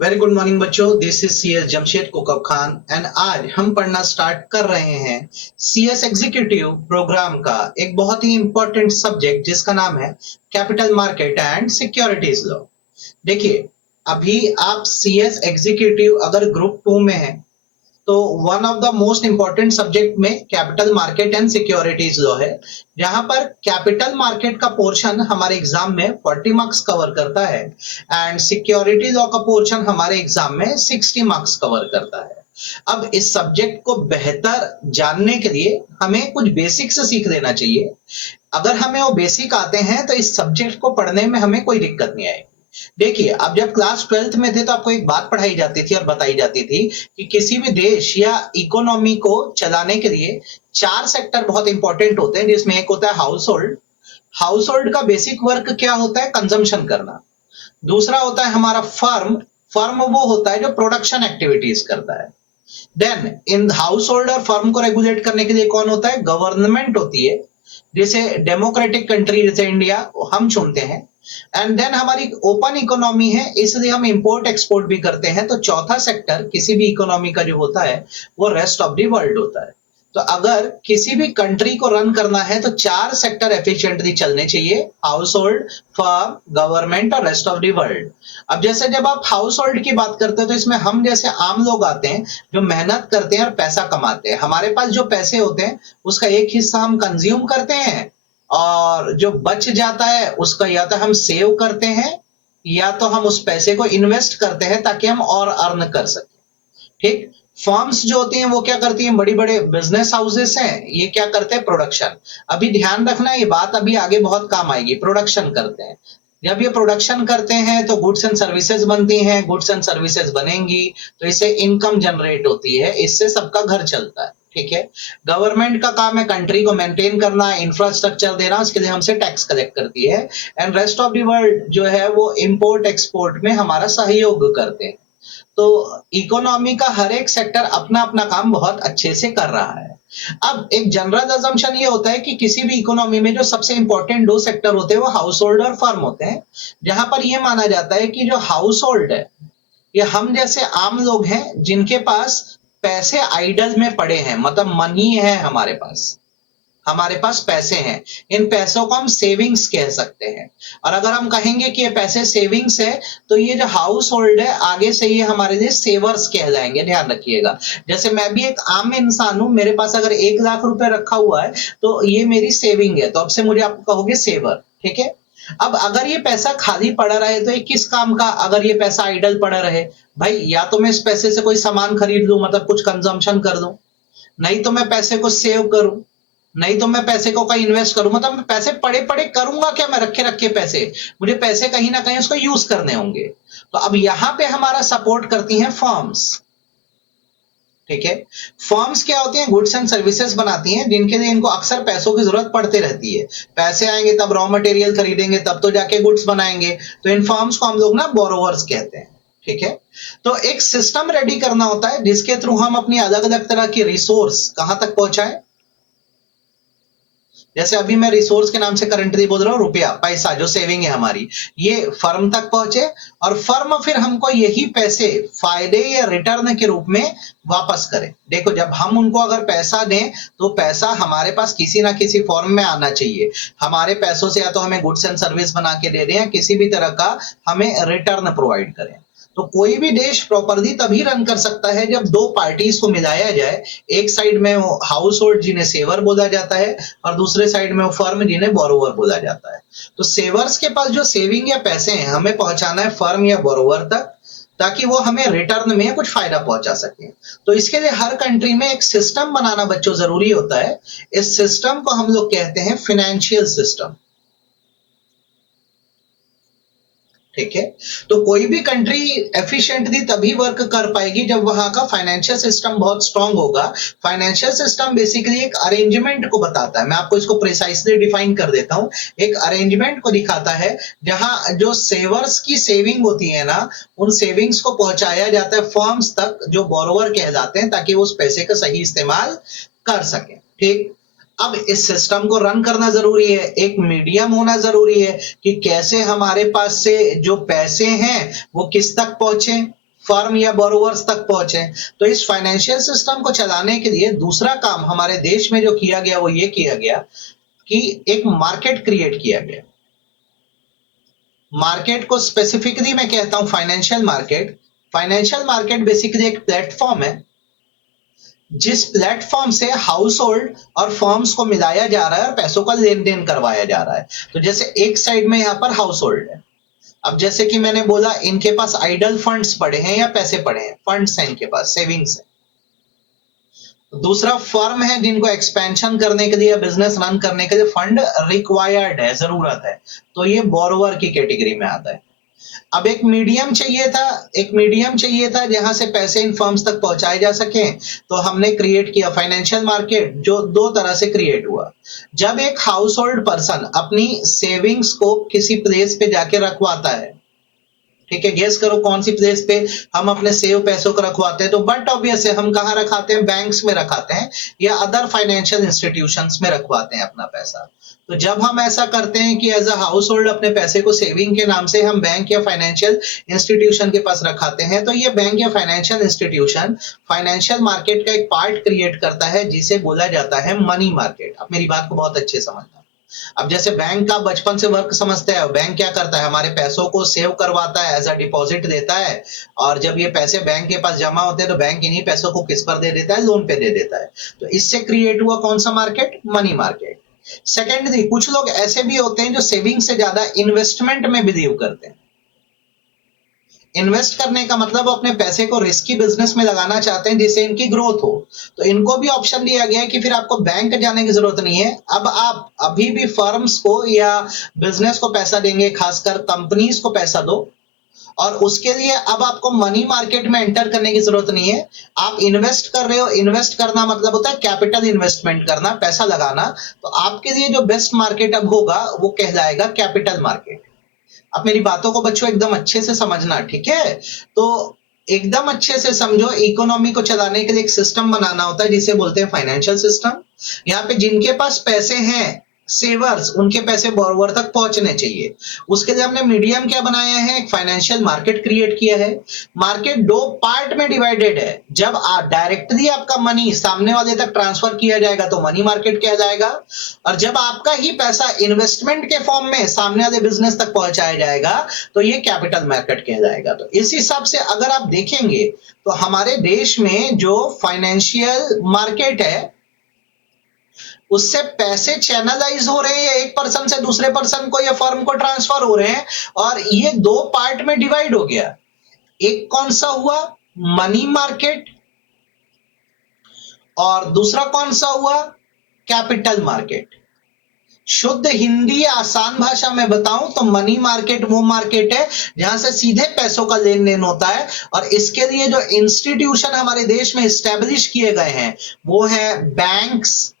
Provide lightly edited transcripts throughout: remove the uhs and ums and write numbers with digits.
Very good morning बच्चों, this is CS Jamshed Kokab Khan and आज हम पढ़ना स्टार्ट कर रहे हैं सीएस एग्जीक्यूटिव प्रोग्राम का एक बहुत ही इंपॉर्टेंट सब्जेक्ट जिसका नाम है capital market and securities law. देखिए, अभी आप सीएस एग्जीक्यूटिव अगर ग्रुप 2 में है तो one of the most important subject में capital market and securities law है, जहां पर कैपिटल मार्केट का पोर्शन हमारे एग्जाम में 40 मार्क्स कवर करता है एंड सिक्योरिटी लॉ का पोर्शन हमारे एग्जाम में 60 मार्क्स कवर करता है। अब इस सब्जेक्ट को बेहतर जानने के लिए हमें कुछ बेसिक्स सीख लेना चाहिए। अगर हमें वो बेसिक आते हैं तो इस सब्जेक्ट को पढ़ने में हमें कोई दिक्कत नहीं आएगी। देखिए, अब जब क्लास 12th में थे तो आपको एक बात पढ़ाई जाती थी और बताई जाती थी कि किसी भी देश या इकोनॉमी को चलाने के लिए 4 सेक्टर बहुत इंपॉर्टेंट होते हैं, जिसमें एक होता है हाउस होल्ड। हाउस होल्ड का बेसिक वर्क क्या होता है? कंजम्पशन करना। दूसरा होता है हमारा फर्म। फर्म वो होता है जो प्रोडक्शन एक्टिविटीज करता है। देन इन हाउस होल्ड और फर्म को रेगुलेट करने के लिए कौन होता है? गवर्नमेंट होती है। जैसे डेमोक्रेटिक कंट्री जैसे इंडिया हम चुनते हैं। एंड देन हमारी ओपन इकोनॉमी है, इसलिए हम इंपोर्ट एक्सपोर्ट भी करते हैं। तो चौथा सेक्टर किसी भी इकोनॉमी का जो होता है वो रेस्ट ऑफ द वर्ल्ड होता है। तो अगर किसी भी कंट्री को रन करना है तो 4 सेक्टर एफिशिएंटली चलने चाहिए: हाउस होल्ड, फर्म, गवर्नमेंट और रेस्ट ऑफ द वर्ल्ड। अब जैसे जब आप हाउस होल्ड की बात करते हो तो इसमें हम जैसे आम लोग आते हैं जो मेहनत करते हैं और पैसा कमाते हैं। हमारे पास जो पैसे होते हैं उसका एक हिस्सा हम कंज्यूम करते हैं और जो बच जाता है उसका या तो हम सेव करते हैं या तो हम उस पैसे को इन्वेस्ट करते हैं ताकि हम और अर्न कर सकें। ठीक। फर्म्स जो होती हैं वो क्या करती हैं? बड़ी बड़े बिजनेस हाउसेस हैं, ये क्या करते हैं? प्रोडक्शन। अभी ध्यान रखना, ये बात अभी आगे बहुत काम आएगी। प्रोडक्शन करते हैं। जब ये प्रोडक्शन करते हैं तो गुड्स एंड सर्विसेज बनती हैं। गुड्स एंड सर्विसेज बनेंगी तो इससे इनकम जनरेट होती है, इससे सबका घर चलता है। ठीक है। गवर्नमेंट का काम है कंट्री को मेंटेन करना, इंफ्रास्ट्रक्चर देना, उसके लिए हमसे टैक्स कलेक्ट करती है। And rest of the world जो है वो इंपोर्ट एक्सपोर्ट में हमारा सहयोग करते हैं। तो इकोनॉमी का हर एक सेक्टर अपना अपना काम बहुत अच्छे से कर रहा है। अब एक जनरल अजम्पशन ये होता है कि किसी भी इकोनॉमी में जो सबसे इंपॉर्टेंट 2 सेक्टर होते हैं वो हाउस होल्ड और फर्म होते हैं, जहां पर ये माना जाता है कि जो हाउस होल्ड है ये हम जैसे आम लोग हैं जिनके पास पैसे आइडल में पड़े हैं, मतलब मनी है हमारे पास पैसे हैं। इन पैसों को हम सेविंग्स कह सकते हैं। और अगर हम कहेंगे कि ये पैसे सेविंग्स है तो ये जो हाउस होल्ड है आगे से ये हमारे लिए सेवर्स कहलाएंगे। ध्यान रखिएगा, जैसे मैं भी एक आम इंसान हूं, मेरे पास अगर 1 लाख रुपए रखा हुआ है तो ये मेरी सेविंग है, तो अब से मुझे आप कहोगे सेवर। ठीक है। अब अगर ये पैसा खाली पड़ा रहे तो ये किस काम का? अगर ये पैसा आइडल पड़ा रहे, भाई या तो मैं इस पैसे से कोई सामान खरीद लूं, मतलब कुछ कंजम्पशन कर दूं, नहीं तो मैं पैसे को सेव करूं, नहीं तो मैं पैसे को कहीं इन्वेस्ट करूं। मतलब मैं पैसे पड़े पड़े करूंगा क्या? मैं रखे रखे पैसे, मुझे पैसे कहीं ना कहीं उसको यूज करने होंगे। तो अब यहां पे हमारा सपोर्ट करती हैं फर्म्स। ठीक है। फर्म्स क्या होती हैं? गुड्स एंड सर्विसेज बनाती हैं जिनके लिए इनको अक्सर पैसों की जरूरत पड़ते रहती है। पैसे आएंगे तब रॉ मटेरियल खरीदेंगे, तब तो जाके गुड्स बनाएंगे। तो इन फर्म्स को हम लोग ना बोरोवर्स कहते हैं। ठीक है। तो एक सिस्टम रेडी करना होता है जिसके थ्रू हम अपनी अलग अलग तरह की रिसोर्स कहां तक पहुंचाएं। जैसे अभी मैं रिसोर्स के नाम से करंटली बोल रहा हूं, रुपया, पैसा जो सेविंग है हमारी, ये फर्म तक पहुंचे और फर्म फिर हमको यही पैसे फायदे या रिटर्न के रूप में वापस करे। देखो, जब हम उनको अगर पैसा दें तो पैसा हमारे पास किसी ना किसी फॉर्म में आना चाहिए। हमारे पैसों से या तो हमें गुड्स एंड सर्विस बना के दे दें या किसी भी तरह का हमें रिटर्न प्रोवाइड करें। तो कोई भी देश प्रॉपरली तभी रन कर सकता है जब 2 पार्टीज को मिलाया जाए। एक साइड में वो हाउस होल्ड जिन्हें सेवर बोला जाता है और दूसरे साइड में वो फर्म जिन्हें बोरोवर बोला जाता है। तो सेवर्स के पास जो सेविंग या पैसे हैं हमें पहुंचाना है फर्म या बोरोवर तक, ताकि वो हमें रिटर्न में कुछ फायदा पहुंचा सके। तो इसके लिए हर कंट्री में एक सिस्टम बनाना बच्चों जरूरी होता है। इस सिस्टम को हम लोग कहते हैं फाइनेंशियल सिस्टम। ठीक है। तो कोई भी कंट्री एफिशिएंटली तभी वर्क कर पाएगी जब वहां का फाइनेंशियल सिस्टम बहुत स्ट्रांग होगा। फाइनेंशियल सिस्टम बेसिकली एक अरेंजमेंट को बताता है। मैं आपको इसको प्रिसाइसली डिफाइन कर देता हूं। एक अरेंजमेंट को दिखाता है जहां जो सेवर्स की सेविंग होती है ना, उन सेविंग्स को पहुंचाया जाता है फर्म्स तक जो बोरोवर कहलाते हैं, ताकि वो उस पैसे का सही इस्तेमाल कर सके। ठीक। अब इस सिस्टम को रन करना जरूरी है, एक मीडियम होना जरूरी है कि कैसे हमारे पास से जो पैसे हैं वो किस तक पहुंचे। फर्म या बोरोवर्स तक पहुंचे। तो इस फाइनेंशियल सिस्टम को चलाने के लिए दूसरा काम हमारे देश में जो किया गया वो ये किया गया कि एक मार्केट क्रिएट किया गया। मार्केट को स्पेसिफिकली मैं कहता हूं financial market. Financial market basically एक प्लेटफॉर्म है जिस प्लेटफॉर्म से हाउस होल्ड और फर्म्स को मिलाया जा रहा है और पैसों का लेन देन करवाया जा रहा है। तो जैसे एक साइड में यहां पर हाउस होल्ड है। अब जैसे कि मैंने बोला इनके पास आइडल फंड्स पड़े हैं या पैसे पड़े हैं, फंड्स हैं इनके पास, सेविंग्स है। दूसरा फर्म है जिनको एक्सपेंशन करने के लिए, बिजनेस रन करने के लिए फंड रिक्वायर्ड है, जरूरत है। तो ये बोरोवर की कैटेगरी में आता है। अब एक मीडियम चाहिए था जहां से पैसे इन फर्म्स तक पहुंचाए जा सके। तो हमने क्रिएट किया फाइनेंशियल मार्केट, जो दो तरह से क्रिएट हुआ। जब एक हाउस होल्ड पर्सन अपनी सेविंग्स को किसी प्लेस पे जाके रखवाता है, ठीक है, गेस करो कौन सी प्लेस पे हम अपने सेव पैसों को रखवाते हैं। तो बट ऑब्वियस है हम कहाँ रखाते हैं, बैंक्स में रखाते हैं या अदर फाइनेंशियल इंस्टीट्यूशंस में रखवाते हैं अपना पैसा। तो जब हम ऐसा करते हैं कि एज अ हाउस होल्ड अपने पैसे को सेविंग के नाम से हम बैंक या फाइनेंशियल इंस्टीट्यूशन के पास रखाते हैं, तो ये बैंक या फाइनेंशियल इंस्टीट्यूशन फाइनेंशियल मार्केट का एक पार्ट क्रिएट करता है जिसे बोला जाता है मनी मार्केट। अब मेरी बात को बहुत अच्छे समझना। अब जैसे बैंक का बचपन से वर्क समझते हैं, बैंक क्या करता है, हमारे पैसों को सेव करवाता है, एज अ डिपॉजिट देता है। और जब ये पैसे बैंक के पास जमा होते हैं तो बैंक इन्हीं पैसों को किस पर दे देता है, लोन पे दे देता है। तो इससे क्रिएट हुआ कौन सा मार्केट, मनी मार्केट। सेकेंडली, कुछ लोग ऐसे भी होते हैं जो सेविंग से ज्यादा इन्वेस्टमेंट में बिलीव करते हैं। इन्वेस्ट करने का मतलब वो अपने पैसे को रिस्की बिजनेस में लगाना चाहते हैं जिससे इनकी ग्रोथ हो। तो इनको भी ऑप्शन दिया गया है कि फिर आपको बैंक जाने की जरूरत नहीं है। अब आप अभी भी फर्म्स को या बिजनेस को पैसा देंगे, खासकर कंपनीज को पैसा दो, और उसके लिए अब आपको मनी मार्केट में एंटर करने की जरूरत नहीं है। आप इन्वेस्ट कर रहे हो, इन्वेस्ट करना मतलब होता है कैपिटल इन्वेस्टमेंट करना, पैसा लगाना। तो आपके लिए जो बेस्ट मार्केट अब होगा वो कहलाएगा कैपिटल मार्केट। अब मेरी बातों को बच्चों एकदम अच्छे से समझना, ठीक है। तो एकदम अच्छे से समझो, इकोनॉमी को चलाने के लिए एक सिस्टम बनाना होता है जिसे बोलते हैं फाइनेंशियल सिस्टम। यहाँ पे जिनके पास पैसे हैं, सेवर्स, उनके पैसे बोरोवर तक पहुंचने चाहिए। उसके लिए हमने मीडियम क्या बनाया है, एक फाइनेंशियल मार्केट क्रिएट किया है। मार्केट दो पार्ट में डिवाइडेड है। जब डायरेक्टली आपका मनी सामने वाले तक ट्रांसफर किया जाएगा तो मनी मार्केट कहलाएगा, और जब आपका ही पैसा इन्वेस्टमेंट के फॉर्म में सामने वाले बिजनेस तक पहुंचाया जाएगा तो ये कैपिटल मार्केट कहलाएगा। तो इस हिसाब से अगर आप देखेंगे तो हमारे देश में जो फाइनेंशियल मार्केट है उससे पैसे चैनलाइज हो रहे हैं, एक पर्सन से दूसरे पर्सन को या फर्म को ट्रांसफर हो रहे हैं, और ये दो पार्ट में डिवाइड हो गया। एक कौन सा हुआ, मनी मार्केट, और दूसरा कौन सा हुआ, कैपिटल मार्केट। शुद्ध हिंदी आसान भाषा में बताऊं तो मनी मार्केट वो मार्केट है जहां से सीधे पैसों का लेन देन होता है, और इसके लिए जो इंस्टीट्यूशन हमारे देश में स्टैब्लिश किए गए हैं वो है बैंक्स,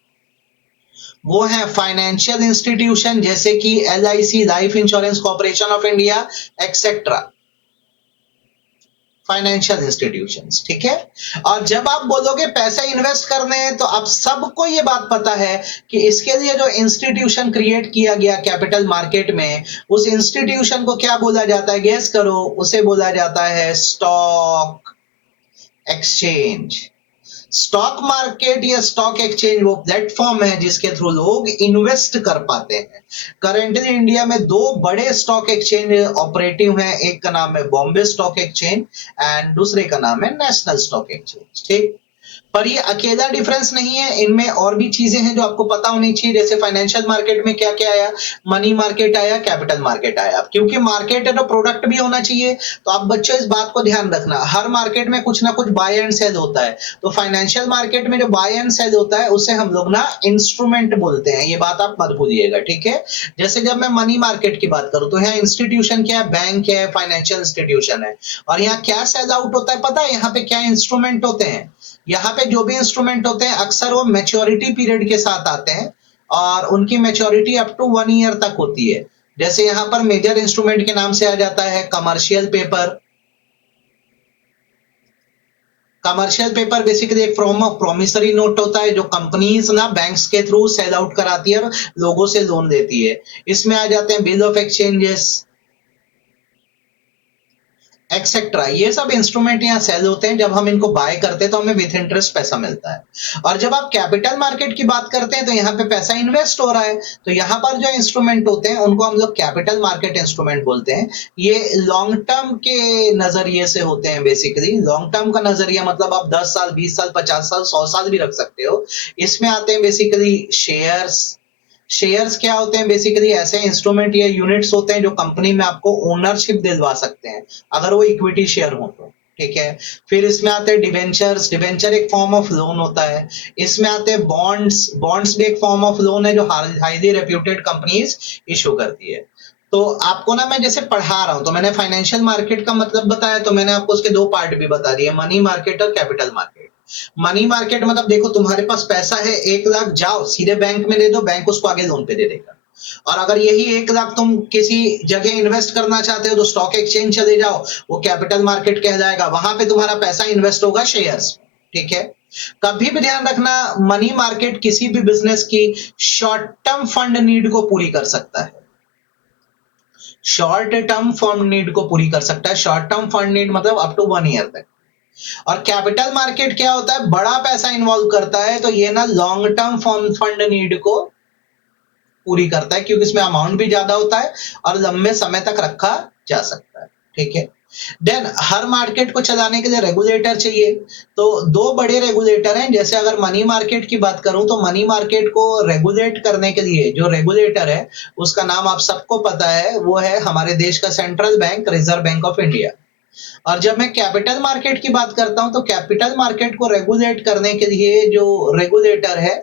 वो है फाइनेंशियल इंस्टीट्यूशन जैसे कि LIC, life insurance corporation of India, etcetera, financial institutions, ठीक है। और जब आप बोलोगे पैसे इन्वेस्ट करने हैं तो आप सबको ये बात पता है कि इसके लिए जो इंस्टीट्यूशन क्रिएट किया गया कैपिटल मार्केट में, उस इंस्टीट्यूशन को क्या बोला जाता है, गेस करो, उसे बोला जाता है स्टॉक एक्सचेंज। स्टॉक मार्केट या स्टॉक एक्सचेंज वो प्लेटफॉर्म है जिसके थ्रू लोग इन्वेस्ट कर पाते हैं। करेंटली इंडिया में दो बड़े स्टॉक एक्सचेंज ऑपरेटिव हैं, एक का नाम है बॉम्बे स्टॉक एक्सचेंज एंड दूसरे का नाम है नेशनल स्टॉक एक्सचेंज, ठीक। पर ये अकेला डिफरेंस नहीं है, इनमें और भी चीजें हैं जो आपको पता होनी चाहिए। जैसे फाइनेंशियल मार्केट में क्या क्या आया, मनी मार्केट आया, कैपिटल मार्केट आया। क्योंकि मार्केट है तो प्रोडक्ट भी होना चाहिए, तो आप बच्चों इस बात को ध्यान रखना, हर मार्केट में कुछ ना कुछ बाय एंड सेल होता है। तो फाइनेंशियल मार्केट में जो बाय एंड सेल होता है उसे हम लोग ना इंस्ट्रूमेंट बोलते हैं, ये बात आप मत भूलिएगा, ठीक है। जैसे जब मैं मनी मार्केट की बात करूं तो यहाँ इंस्टीट्यूशन क्या है, बैंक है, फाइनेंशियल इंस्टीट्यूशन है। और यहाँ क्या सेल आउट होता है पता है, यहाँ पे क्या इंस्ट्रूमेंट होते हैं, यहाँ पे जो भी इंस्ट्रूमेंट होते हैं अक्सर वो मैच्योरिटी पीरियड के साथ आते हैं, और उनकी मैच्योरिटी अप टू 1 ईयर तक होती है। जैसे यहाँ पर मेजर इंस्ट्रूमेंट के नाम से आ जाता है commercial paper. Commercial paper basically एक फॉर्म ऑफ प्रोमिसरी नोट होता है जो कंपनीज ना बैंक्स के थ्रू सेल आउट कराती है और लोगों से लोन देती है। इसमें आ जाते हैं बिल ऑफ एक्सचेंजेस, एक्सेट्रा, ये सब इंस्ट्रूमेंट यहाँ सेल होते हैं। जब हम इनको बाय करते हैं तो हमें विथ इंटरेस्ट पैसा मिलता है। और जब आप कैपिटल मार्केट की बात करते हैं तो यहाँ पे पैसा इन्वेस्ट हो रहा है, तो यहाँ पर जो इंस्ट्रूमेंट होते हैं उनको हम लोग कैपिटल मार्केट इंस्ट्रूमेंट बोलते हैं। ये लॉन्ग टर्म के नजरिए से होते हैं। बेसिकली लॉन्ग टर्म का नजरिया मतलब आप 10 साल, 20 साल, 50 साल, 100 साल भी रख सकते हो। इसमें आते हैं बेसिकली शेयर्स। शेयर्स क्या होते हैं? बेसिकली ऐसे इंस्ट्रूमेंट या यूनिट्स होते हैं जो कंपनी में आपको ओनरशिप दिलवा सकते हैं, अगर वो इक्विटी शेयर हो तो। ठीक है। फिर इसमें आते हैं डिवेंचर्स। डिवेंचर एक फॉर्म ऑफ लोन होता है। इसमें आते हैं बॉन्ड्स। बॉन्ड्स भी एक फॉर्म ऑफ लोन है जो हाईली रेप्यूटेड कंपनीज इशू करती है। तो आपको ना मैं जैसे पढ़ा रहा हूं, तो मैंने फाइनेंशियल मार्केट का मतलब बताया, तो मैंने आपको उसके दो पार्ट भी बता दिए, मनी मार्केट और कैपिटल मार्केट। मनी मार्केट मतलब देखो तुम्हारे पास पैसा है 1 लाख, जाओ सीधे बैंक में दे दो, बैंक उसको आगे लोन पे दे देगा। और अगर यही 1 लाख तुम किसी जगह इन्वेस्ट करना चाहते हो तो स्टॉक एक्सचेंज चले जाओ, वो कैपिटल मार्केट कहलाएगा, वहां पे तुम्हारा पैसा इन्वेस्ट होगा शेयर्स। ठीक है। कभी भी ध्यान रखना, मनी मार्केट किसी भी बिजनेस की शॉर्ट टर्म फंड नीड को पूरी कर सकता है। शॉर्ट टर्म फंड नीड को पूरी कर सकता है। शॉर्ट टर्म फंड नीड मतलब अप टू 1 ईयर तक। और कैपिटल मार्केट क्या होता है? बड़ा पैसा इन्वॉल्व करता है, तो ये ना लॉन्ग टर्म फंड नीड को पूरी करता है, क्योंकि इसमें अमाउंट भी ज्यादा होता है और लंबे समय तक रखा जा सकता है। ठीक है। देन हर मार्केट को चलाने के लिए रेगुलेटर चाहिए। तो दो बड़े रेगुलेटर हैं। जैसे अगर मनी मार्केट की बात करूं तो मनी मार्केट को रेगुलेट करने के लिए जो रेगुलेटर है उसका नाम आप सबको पता है, वो है हमारे देश का central bank, reserve bank of India. और जब मैं कैपिटल मार्केट की बात करता हूं तो कैपिटल मार्केट को रेगुलेट करने के लिए जो रेगुलेटर है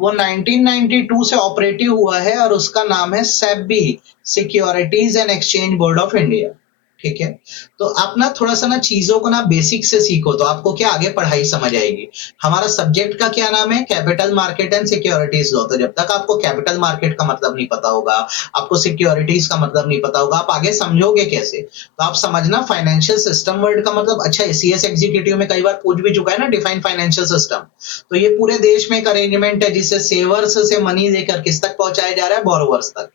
वो 1992 से ऑपरेटिव हुआ है और उसका नाम है SEBI, securities and exchange board of India. ठीक है। तो आप ना थोड़ा सा ना चीजों को ना बेसिक से सीखो, तो आपको क्या आगे पढ़ाई समझ आएगी। हमारा सब्जेक्ट का क्या नाम है? Capital market and securities law. तो जब तक आपको कैपिटल मार्केट का मतलब नहीं पता होगा, आपको सिक्योरिटीज का मतलब नहीं पता होगा, आप आगे समझोगे कैसे? तो आप समझना, फाइनेंशियल सिस्टम वर्ड का मतलब, अच्छा सीएस एग्जीक्यूटिव में कई बार पूछ भी चुका है ना, डिफाइन फाइनेंशियल सिस्टम। तो ये पूरे देश में एक अरेंजमेंट है जिससे सेवर्स से मनी लेकर किस तक पहुंचाया जा रहा है? बोरोवर्स तक।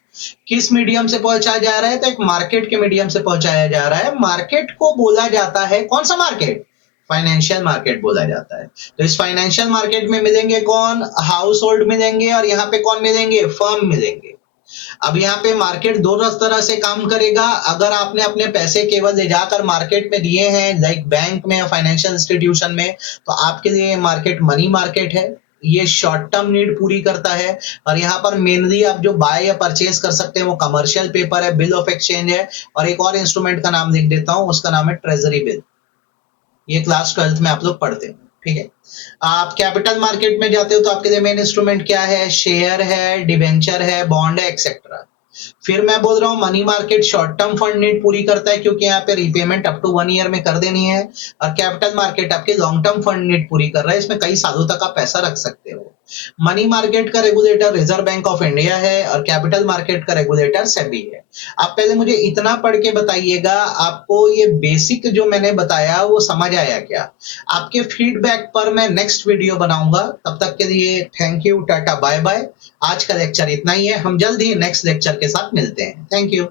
किस मीडियम से पहुंचाया जा रहा है? तो एक मार्केट के मीडियम से पहुंचाया जा रहा है। मार्केट को बोला जाता है, कौन सा मार्केट? फाइनेंशियल मार्केट बोला जाता है। तो इस फाइनेंशियल मार्केट में मिलेंगे कौन? हाउस होल्ड मिलेंगे, और यहाँ पे कौन मिलेंगे? फर्म मिलेंगे। अब यहाँ पे मार्केट दो तरह से काम करेगा। अगर आपने अपने पैसे केवल ले जाकर मार्केट में दिए हैं, लाइक बैंक में या फाइनेंशियल इंस्टीट्यूशन में, तो आपके लिए मार्केट मनी मार्केट है। ये शॉर्ट टर्म नीड पूरी करता है। और यहाँ पर मेनली आप जो बाय या परचेज कर सकते हैं वो कमर्शियल पेपर है, बिल ऑफ एक्सचेंज है, और एक और इंस्ट्रूमेंट का नाम लिख देता हूं, उसका नाम है ट्रेजरी बिल। ये क्लास 12th में आप लोग पढ़ते हैं। ठीक है। आप कैपिटल मार्केट में जाते हो तो आपके लिए मेन इंस्ट्रूमेंट क्या है? शेयर है, डिवेंचर है, बॉन्ड है, एक्सेट्रा। फिर मैं बोल रहा हूं money market short term fund need पूरी करता है, क्योंकि यहाँ पे रीपेमेंट अप टू 1 ईयर में कर देनी है। और कैपिटल मार्केट आपके लॉन्ग टर्म फंड नीड पूरी कर रहा है, इसमें कई सालों तक आप पैसा रख सकते हो। मनी मार्केट का regulator reserve bank of India है और कैपिटल मार्केट का रेगुलेटर सेबी है। आप पहले मुझे इतना पढ़ के बताइएगा, आपको ये बेसिक जो मैंने बताया वो समझ आया क्या? आपके फीडबैक पर मैं नेक्स्ट वीडियो बनाऊंगा। तब तक के लिए thank you, tata, bye bye. आज का लेक्चर इतना ही है, हम जल्द ही नेक्स्ट लेक्चर के साथ मिलते हैं। Thank you.